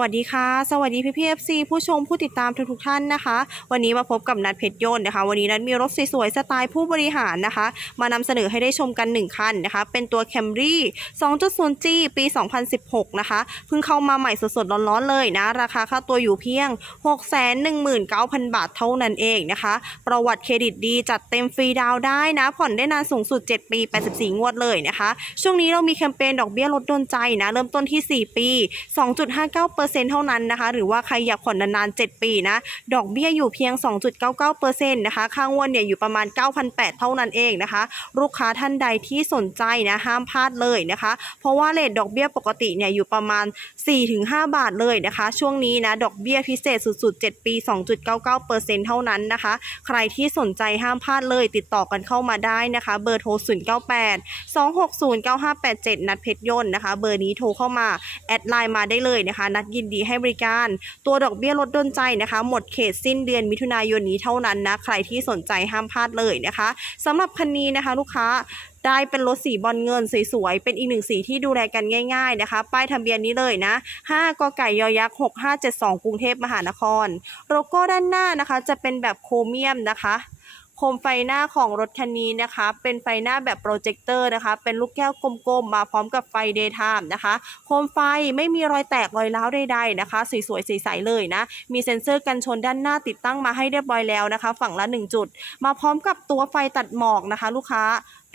วัสดีค่ะ สวัสดีพี่พีเอฟซีผู้ชมผู้ติดตามทุกทุกท่านนะคะ วันนี้มาพบกับนัดเพชรยนต์นะคะ วันนี้นัดมีรถสวยๆสไตล์ผู้บริหารนะคะ มานำเสนอให้ได้ชมกัน 1 คันนะคะ เป็นตัว Camry 2.0G ปี 2016 นะคะ เพิ่งเข้ามาใหม่สดๆร้อนๆเลยนะ ราคาค่าตัวอยู่เพียง 619,000 บาทเท่านั้นเองนะคะ ประวัติเครดิตดีจัดเต็มฟรีดาวได้นะ ผ่อนได้นานสูงสุด 7 ปี 84 งวดเลยนะคะ ช่วงนี้เรามีแคมเปญดอกเบี้ยลดโดนใจนะ เริ่มต้นที่ 4 ปี 2.59%เท่านั้นนะคะ หรือว่าใครอยากผ่อนนานๆ 7 ปีนะ ดอกเบี้ยอยู่เพียง 2.99%นะคะ ค่างวดเนี่ยอยู่ประมาณ 9,800 เท่านั้นเองนะคะ ลูกค้าท่านใดที่สนใจนะห้ามพลาดเลยนะคะ เพราะว่าเลทดอกเบี้ยปกติเนี่ยอยู่ประมาณ 4-5 บาทเลยนะคะ ช่วงนี้นะดอกเบี้ยพิเศษสุดๆ 7 ปี 2.99%เท่านั้นนะคะ ใครที่สนใจห้ามพลาดเลย ติดต่อกันเข้ามาได้นะคะ เบอร์โทร 098 260 9587 นัดเพชรยนต์นะคะ เบอร์นี้โทรเข้ามา แอดไลน์มาได้เลยนะคะ นัดยินดีให้บริการ ตัวดอกเบี้ยลดดนใจนะคะ หมดเขตสิ้นเดือนมิถุนายนนี้เท่านั้นนะ ใครที่สนใจห้ามพลาดเลยนะคะสำหรับคันนี้นะคะ ลูกค้าได้เป็นรถสีบอลเงินสวยๆ เป็นอีกหนึ่งสีที่ดูแลกันง่าย ๆนะคะ ป้ายทะเบียนนี้เลยนะ 5กไก่ยอยักษ์6572 กรุงเทพมหานคร โลโก้ด้านหน้านะคะ จะเป็นแบบโครเมียมนะคะ โคมไฟหน้าของรถคันนี้นะคะ เป็นไฟหน้าแบบโปรเจคเตอร์นะคะ เป็นลูกแก้วกลมๆ มาพร้อมกับไฟเดย์ไทม์นะคะ โคมไฟไม่มีรอยแตกรอยร้าวใดๆนะคะ สวยๆใสๆเลยนะ มีเซ็นเซอร์กันชนด้านหน้าติดตั้งมาให้เรียบร้อยแล้วนะคะ ฝั่งละ 1 จุด มาพร้อมกับตัวไฟตัดหมอกนะคะ ลูกค้า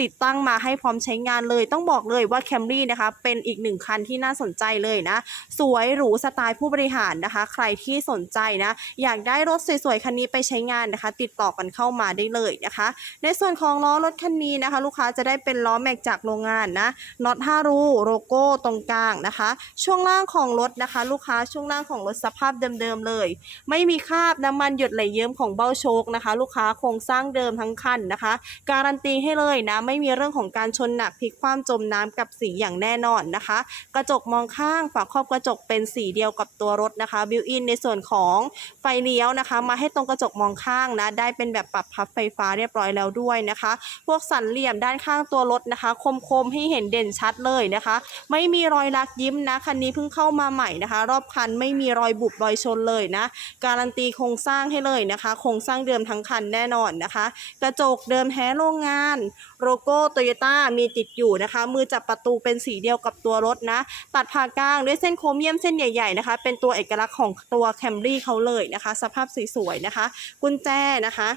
ติดตั้งมาให้พร้อมใช้งานเลย ต้องบอกเลยว่า Camry นะคะ เป็นอีกหนึ่งคันที่น่าสนใจเลยนะ สวยหรูสไตล์ผู้บริหารนะคะ ใครที่สนใจนะ อยากได้รถสวยๆ คันนี้ไปใช้งานนะคะ ติดต่อกันเข้ามาได้เลยนะคะ ในส่วนของล้อรถคันนี้นะคะ ลูกค้าจะได้เป็นล้อแม็กจากโรงงานนะน็อต5รูโลโก้ตรงกลางนะคะ ช่วงล่างของรถนะคะ ลูกค้าช่วงล่างของรถสภาพเดิมๆเลย ไม่มีคราบน้ำมันหยดไหลเยิ้มของเบ้าโชคนะคะ ลูกค้าโครงสร้างเดิมทั้งคันนะคะ การันตีให้เลยนะไไม่มีเรื่องของการชนหนักพลิกคว่ำจมน้ำกับสีอย่างแน่นอนนะคะ กระจกมองข้างฝาครอบกระจกเป็นสีเดียวกับตัวรถนะคะบิวอินในส่วนของไฟเลี้ยวนะคะ มาให้ตรงกระจกมองข้างนะได้เป็นแบบปรับพับไฟฟ้าเรียบร้อยแล้วด้วยนะคะ พวกสันเหลี่ยมด้านข้างตัวรถนะคะ คมๆให้เห็นเด่นชัดเลยนะคะ ไม่มีรอยลักยิ้มนะคันนี้เพิ่งเข้ามาใหม่นะคะ รอบคันไม่มีรอยบุบรอยชนเลยนะ การันตีโครงสร้างให้เลยนะคะโครงสร้างเดิมทั้งคันแน่นอนนะคะ กระจกเดิมแท้โรงงานโลโก้โตโยต้ามีติดอยู่นะคะ มือจับประตูเป็นสีเดียวกับตัวรถนะ ตัดผ่ากลางด้วยเส้นโครเมียมเส้นใหญ่ๆนะคะ เป็นตัวเอกลักษณ์ของตัวแคมรี่เขาเลยนะคะ สภาพสวยๆนะคะ กุญแจนะคะ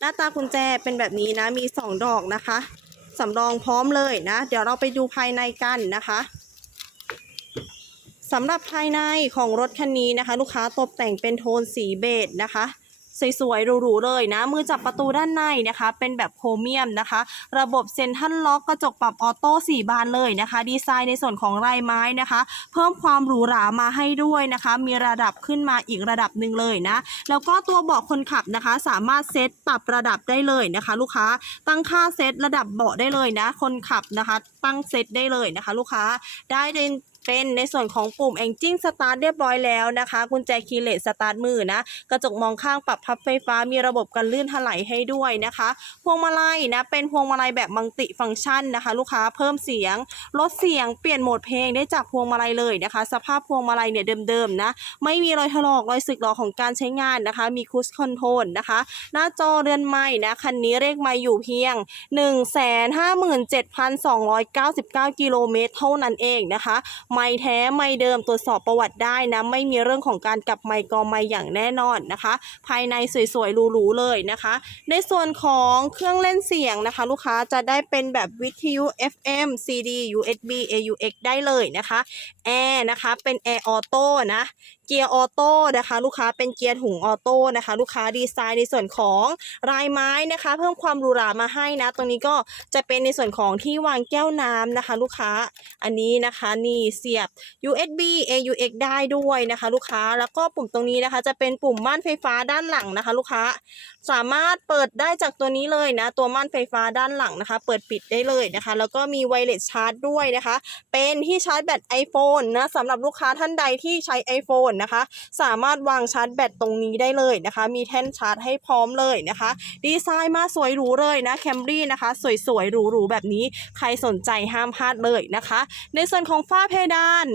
หน้าตากุญแจเป็นแบบนี้นะ มี 2 ดอกนะคะสำรองพร้อมเลยนะ เดี๋ยวเราไปดูภายในกันนะคะสำหรับภายในของรถคันนี้นะคะ ลูกค้าตกแต่งเป็นโทนสีเบจนะคะ สวยๆหรูๆเลยนะ มือจับประตูด้านในนะคะ เป็นแบบโครเมียมนะคะ ระบบเซ็นทรัลล็อกกระจกปรับออโต้4บานเลยนะคะ ดีไซน์ในส่วนของลายไม้นะคะ เพิ่มความหรูหรามาให้ด้วยนะคะ มีระดับขึ้นมาอีกระดับหนึ่งเลยนะ แล้วก็ตัวเบาะคนขับนะคะ สามารถเซตปรับระดับได้เลยนะคะ ลูกค้าตั้งค่าเซตระดับเบาะได้เลยนะ คนขับนะคะ ตั้งเซตได้เลยนะคะ ลูกค้าได้เป็น เป็นในส่วนของปุ่ม Engine Start เรียบร้อยแล้วนะคะ กุญแจคีย์เลสสตาร์ทมือนะ กระจกมองข้างปรับพับไฟฟ้ามีระบบกันลื่นถลายให้ด้วยนะคะ พวงมาลัยนะเป็นพวงมาลัยแบบมัลติฟังก์ชันนะคะ ลูกค้าเพิ่มเสียง ลดเสียงเปลี่ยนโหมดเพลงได้จากพวงมาลัยเลยนะคะ สภาพพวงมาลัยเนี่ยเดิมๆนะ ไม่มีรอยถลอกรอยสึกหรอของการใช้งานนะคะ มีคูสคอนโทรลนะคะ หน้าจอเรือนไม้นะคันนี้เลขไม้อยู่เพียง 157,299 กิโลเมตรเท่านั้นเองนะคะไม่แท้ไม่เดิมตรวจสอบประวัติได้นะไม่มีเรื่องของการกลับไม่กอไม่อย่างแน่นอนนะคะ ภายในสวยๆหรูๆเลยนะคะ ในส่วนของเครื่องเล่นเสียงนะคะ ลูกค้าจะได้เป็นแบบวิทยุ FM CD USB AUX ได้เลยนะคะแอร์นะคะเป็นแอร์ออโต้นะ กียร์ออโต้นะคะ ลูกค้าเป็นเกียร์ถุงออโต้นะคะ ลูกค้าดีไซน์ในส่วนของลายไม้นะคะ เพิ่มความหรูหรามาให้นะ ตรงนี้ก็จะเป็นในส่วนของที่วางแก้วน้ำนะคะ ลูกค้าอันนี้นะคะนี่เสียบ USB AUX ได้ด้วยนะคะ ลูกค้าแล้วก็ปุ่มตรงนี้นะคะ จะเป็นปุ่มม่านไฟฟ้าด้านหลังนะคะ ลูกค้าสามารถเปิดได้จากตัวนี้เลยนะ ตัวม่านไฟฟ้าด้านหลังนะคะ เปิดปิดได้เลยนะคะ แล้วก็มีไวเลสชาร์จด้วยนะคะ เป็นที่ชาร์จแบต iPhone นะสำหรับลูกค้าท่านใดที่ใช้ iPhone นะคะ สามารถวางชาร์จแบตตรงนี้ได้เลยนะคะ มีแท่นชาร์จให้พร้อมเลยนะคะ ดีไซน์มาสวยหรูเลยนะแคมรี่นะคะ สวยๆหรูๆแบบนี้ใครสนใจห้ามพลาดเลยนะคะ ในส่วนของฝ้าเพดาน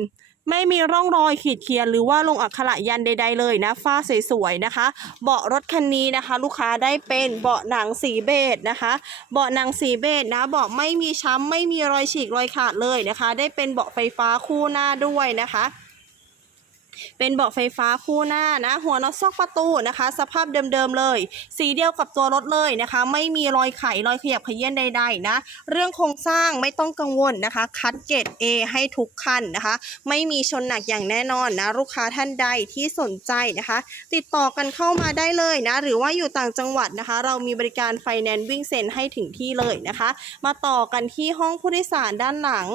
ไม่มีร่องรอยขีดเขียนหรือว่าลงอักขระยันใด ๆ เลยนะฝ้าสวยๆนะคะ เบาะรถคันนี้นะคะ ลูกค้าได้เป็นเบาะหนังสีเบจนะคะ เบาะหนังสีเบจนะเบาะไม่มีช้ำไม่มีรอยฉีกรอยขาดเลยนะคะ ได้เป็นเบาะไฟฟ้าคู่หน้าด้วยนะคะ เป็นเบาะไฟฟ้าคู่หน้านะ หัวน็อตซอกประตูนะคะ สภาพเดิมๆเลย สีเดียวกับตัวรถเลยนะคะ ไม่มีรอยไขรอยขยับขยี้ยนใดๆนะ เรื่องโครงสร้างไม่ต้องกังวลนะคะ คัดเกรด A ให้ทุกคันนะคะ ไม่มีชนหนักอย่างแน่นอนนะ ลูกค้าท่านใดที่สนใจนะคะ ติดต่อกันเข้ามาได้เลยนะ หรือว่าอยู่ต่างจังหวัดนะคะ เรามีบริการไฟแนนซ์วิ่งเซ็นให้ถึงที่เลยนะคะ มาต่อกันที่ห้องผู้โดยสารด้านหลัง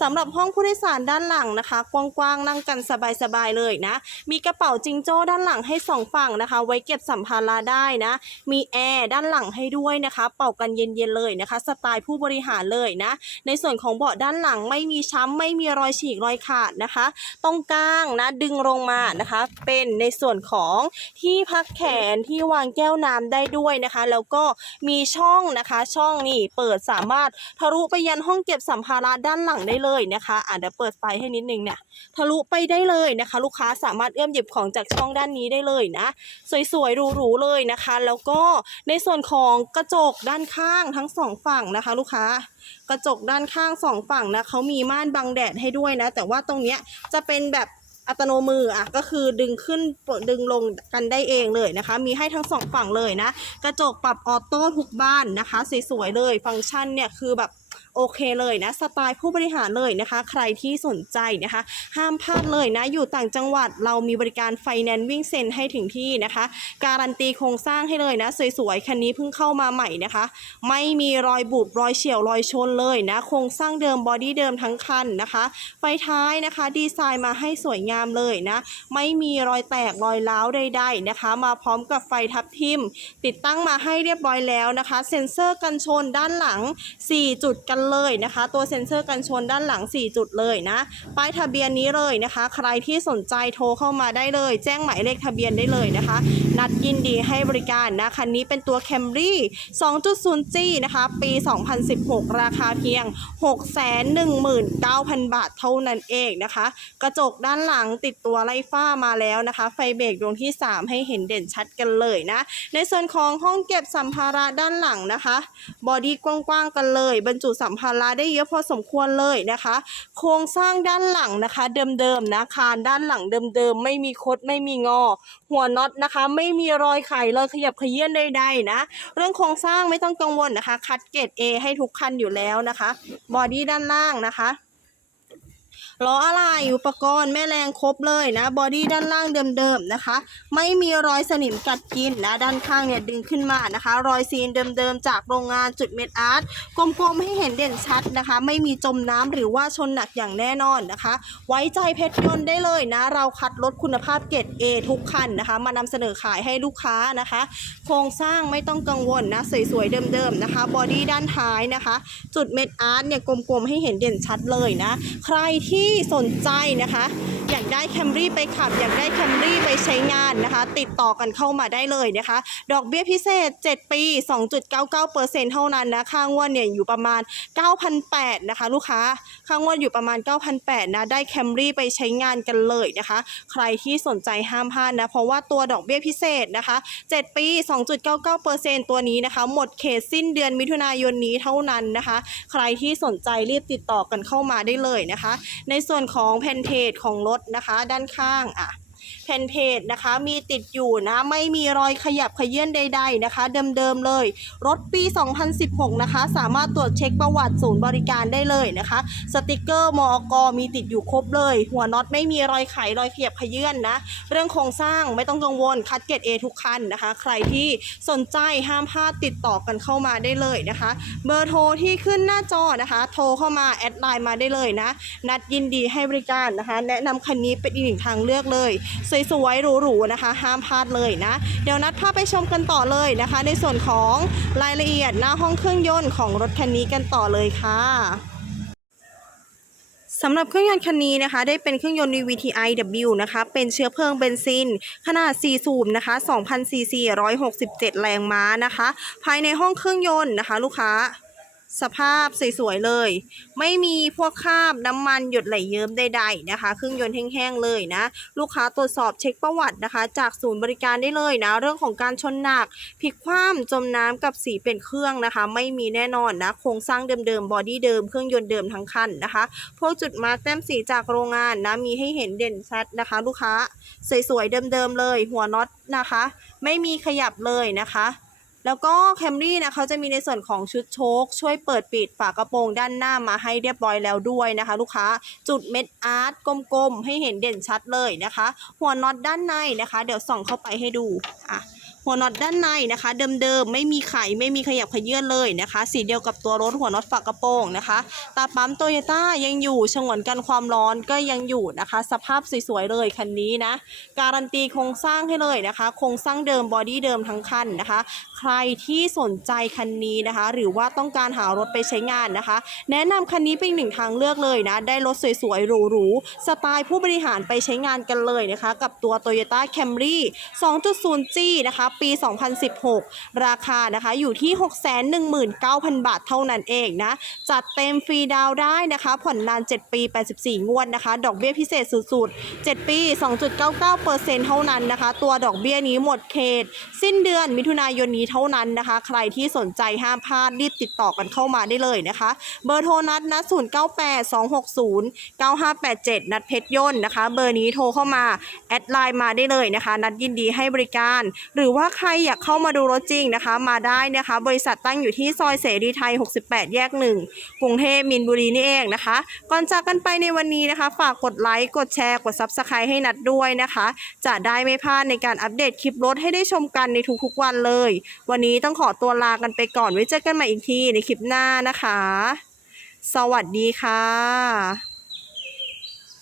สำหรับห้องผู้โดยสารด้านหลังนะคะ กว้างๆนั่งกันสบายๆเลยเลยนะ มีกระเป๋าจิงโจ้ด้านหลังให้สองฝั่งนะคะ ไว้เก็บสัมภาระได้นะ มีแอร์ด้านหลังให้ด้วยนะคะ เป่ากันเย็นๆเลยนะคะ สไตล์ผู้บริหารเลยนะ ในส่วนของเบาะด้านหลังไม่มีช้ำไม่มีรอยฉีกรอยขาดนะคะ ตรงกลางนะดึงลงมานะคะ เป็นในส่วนของที่พักแขนที่วางแก้วน้ำได้ด้วยนะคะ แล้วก็มีช่องนะคะ ช่องนี่เปิดสามารถทะลุไปยันห้องเก็บสัมภาระด้านหลังได้เลยนะคะอะเดี๋ยวเปิดไฟให้นิดนึงเนี่ยทะลุไปได้เลยนะคะ ลูกค้าสามารถเอื้อมหยิบของจากช่องด้านนี้ได้เลยนะ สวยๆหรูๆเลยนะคะ แล้วก็ในส่วนของกระจกด้านข้างทั้งสองฝั่งนะคะ ลูกค้ากระจกด้านข้างสองฝั่งนะเขามีม่านบังแดดให้ด้วยนะ แต่ว่าตรงเนี้ยจะเป็นแบบอัตโนมืออะก็คือดึงขึ้นดึงลงกันได้เองเลยนะคะ มีให้ทั้งสองฝั่งเลยนะ กระจกปรับออโต้ทุกบ้านนะคะ สวยๆเลย ฟังก์ชันเนี่ยคือแบบ โอเคเลยนะสไตล์ผู้บริหารเลยนะคะ ใครที่สนใจนะคะ ห้ามพลาดเลยนะ อยู่ต่างจังหวัดเรามีบริการไฟแนนซ์วิ่งเซ็นให้ถึงที่นะคะ การันตีโครงสร้างให้เลยนะ สวยๆ คันนี้เพิ่งเข้ามาใหม่นะคะ ไม่มีรอยบุบรอยเฉียวรอยชนเลยนะ โครงสร้างเดิมบอดี้เดิมทั้งคันนะคะ ไฟท้ายนะคะ ดีไซน์มาให้สวยงามเลยนะ ไม่มีรอยแตกรอยร้าวใดๆนะคะ มาพร้อมกับไฟทับทิม ติดตั้งมาให้เรียบร้อยแล้วนะคะ เซ็นเซอร์กันชนด้านหลัง 4 จุดกันเลยนะคะ ตัวเซ็นเซอร์กันชนด้านหลัง 4 จุดเลยนะ ป้ายทะเบียนนี้เลยนะคะ ใครที่สนใจโทรเข้ามาได้เลย แจ้งหมายเลขทะเบียนได้เลยนะคะ นัดยินดีให้บริการนะคันนี้เป็นตัว Camry 2.0G นะคะ ปี 2016 ราคาเพียง 619,000 บาทเท่านั้นเองนะคะ กระจกด้านหลังติดตัวไล่ฟ้ามาแล้วนะคะ ไฟเบรกดวงที่ 3 ให้เห็นเด่นชัดกันเลยนะ ในส่วนของห้องเก็บสัมภาระด้านหลังนะคะ บอดี้กว้างๆกันเลย บรรจุสัมภาระได้เยอะพอสมควรเลยนะคะ โครงสร้างด้านหลังนะคะ เดิมๆนะคานด้านหลังเดิมๆไม่มีคดไม่มีงอ หัวน็อตนะคะ ไม่มีรอยไขรอยขยับขยื่นใดๆนะ เรื่องโครงสร้างไม่ต้องกังวลนะคะ คัดเกรด A ให้ทุกคันอยู่แล้วนะคะ บอดี้ด้านล่างนะคะ ล้ออะไรอุปกรณ์แม่แรงครบเลยนะบอดี้ด้านล่างเดิมๆนะคะ ไม่มีรอยสนิมกัดกินนะด้านข้างเนี่ยดึงขึ้นมานะคะ รอยซีนเดิมๆจากโรงงานจุดเม็ดอาร์ตกลมๆให้เห็นเด่นชัดนะคะ ไม่มีจมน้ำหรือว่าชนหนักอย่างแน่นอนนะคะ ไว้ใจเพชรยนต์ได้เลยนะ เราคัดรถคุณภาพเกรด A ทุกคันนะคะ มานำเสนอขายให้ลูกค้านะคะ โครงสร้างไม่ต้องกังวลนะสวยๆเดิมๆนะคะบอดี้ด้านท้ายนะคะ จุดเม็ดอาร์ตเนี่ยกลมๆให้เห็นเด่นชัดเลยนะ ใครที่สนใจนะคะ อยากได้แคมรี่ไปขับ อยากได้แคมรี่ไปใช้งานนะคะ ติดต่อกันเข้ามาได้เลยนะคะ ดอกเบี้ยพิเศษ 7 ปี 2.99%เท่านั้นนะค่างวดเนี่ยอยู่ประมาณ 9,800นะคะ ลูกค้าค่างวดอยู่ประมาณ 9,800นะได้แคมรี่ไปใช้งานกันเลยนะคะ ใครที่สนใจห้ามพลาดนะเพราะว่าตัวดอกเบี้ยพิเศษนะคะ 7 ปี 2.99%ตัวนี้นะคะ หมดเขตสิ้นเดือนมิถุนายนนี้เท่านั้นนะคะ ใครที่สนใจรีบติดต่อกันเข้ามาได้เลยนะคะ ในส่วนของแผ่นเทจของรถนะคะ ด้านข้างอะ แผ่นเพจนะคะ มีติดอยู่นะ ไม่มีรอยขยับขยื่นใด ๆนะคะ เดิมๆเลย รถปี 2016 นะคะ สามารถตรวจเช็คประวัติศูนย์บริการได้เลยนะคะ สติกเกอร์มอกมีติดอยู่ครบเลย หัวน็อตไม่มีรอยไขรอยขยับขยื่นนะ เรื่องโครงสร้างไม่ต้องกังวลคัดเกรด A ทุกคันนะคะ ใครที่สนใจห้ามพลาดติดต่อกันเข้ามาได้เลยนะคะ เบอร์โทรที่ขึ้นหน้าจอนะคะ โทรเข้ามาแอดไลน์มาได้เลยนะ นัดยินดีให้บริการนะคะ แนะนำคันนี้เป็นอีกหนึ่งทางเลือกเลยสวยๆหรูๆนะคะ ห้ามพลาดเลยนะ เดี๋ยวนัดพาไปชมกันต่อเลยนะคะ ในส่วนของรายละเอียดหน้าห้องเครื่องยนต์ของรถคันนี้กันต่อเลยค่ะสำหรับเครื่องยนต์คันนี้นะคะ ได้เป็นเครื่องยนต์ VTI W นะคะ เป็นเชื้อเพลิงเบนซิน ขนาด 4 สูบนะคะ2,000ซีซี167 แรงม้านะคะ ภายในห้องเครื่องยนต์นะคะ ลูกค้า สภาพสวยๆเลย ไม่มีพวกคราบน้ำมันหยดไหลเยิ้มใดๆนะคะ เครื่องยนต์แห้งๆเลยนะ ลูกค้าตรวจสอบเช็คประวัตินะคะ จากศูนย์บริการได้เลยนะ เรื่องของการชนหนักพลิกคว่ำจมน้ำกับสีเป็นเครื่องนะคะ ไม่มีแน่นอนนะ โครงสร้างเดิมๆบอดี้เดิมเครื่องยนต์เดิมทั้งคันนะคะ พวกจุดมาร์กแต้มสีจากโรงงานนะมีให้เห็นเด่นชัดนะคะ ลูกค้าสวยๆเดิมๆเลย หัวน็อตนะคะ ไม่มีขยับเลยนะคะ แล้วก็แคมรี่นะเขาจะมีในส่วนของชุดโชคช่วยเปิดปิดฝากระโปรงด้านหน้ามาให้เรียบร้อยแล้วด้วยนะคะ ลูกค้าจุดเม็ดอาร์ตกลมๆ ให้เห็นเด่นชัดเลยนะคะ หัวน็อตด้านในนะคะ เดี๋ยวส่องเข้าไปให้ดูอะ หัวน็อตด้านในนะคะ เดิมๆไม่มีไขไม่มีขยับขยื่นเลยนะคะ สีเดียวกับตัวรถหัวน็อตฝากระโปรงนะคะ ตาปั๊มโตโยต้ายังอยู่ฉงวนกันความร้อนก็ยังอยู่นะคะ สภาพสวยๆเลยคันนี้นะ การันตีโครงสร้างให้เลยนะคะ โครงสร้างเดิมบอดี้เดิมทั้งคันนะคะ ใครที่สนใจคันนี้นะคะ หรือว่าต้องการหารถไปใช้งานนะคะ แนะนำคันนี้เป็นหนึ่งทางเลือกเลยนะ ได้รถสวยๆหรูๆสไตล์ผู้บริหารไปใช้งานกันเลยนะคะ กับตัว Toyota Camry 2.0G นะคะปี 2016 ราคานะคะอยู่ที่ 619,000 บาทเท่านั้นเองนะจัดเต็มฟรีดาวได้นะคะผ่อนนาน 7 ปี 84 งวดนะคะ ดอกเบี้ยพิเศษสุดๆ 7 ปี 2.99%เท่านั้นนะคะ ตัวดอกเบี้ยนี้หมดเขต สิ้นเดือนมิถุนายนนี้เท่านั้นนะคะ ใครที่สนใจห้ามพลาดรีบติดต่อกันเข้ามาได้เลยนะคะ เบอร์โทรนัดนะ0982609587 นัดเพชรย่นต์นะคะ เบอร์นี้โทรเข้ามา แอดไลน์มาได้เลยนะคะ นัดยินดีให้บริการหรือว่าใครอยากเข้ามาดูรถจริงนะคะ มาได้นะคะ บริษัทตั้งอยู่ที่ซอยเสรีไทย 68 แยก 1 กรุงเทพมินบุรีนี่เองนะคะ ก่อนจากกันไปในวันนี้นะคะ ฝากกดไลค์ กดแชร์ กด Subscribe ให้นัดด้วยนะคะ จะได้ไม่พลาดในการอัปเดตคลิปรถให้ได้ชมกันในทุกๆวันเลย วันนี้ต้องขอตัวลากันไปก่อนไว้เจอกันใหม่อีกทีในคลิปหน้านะคะ สวัสดีค่ะ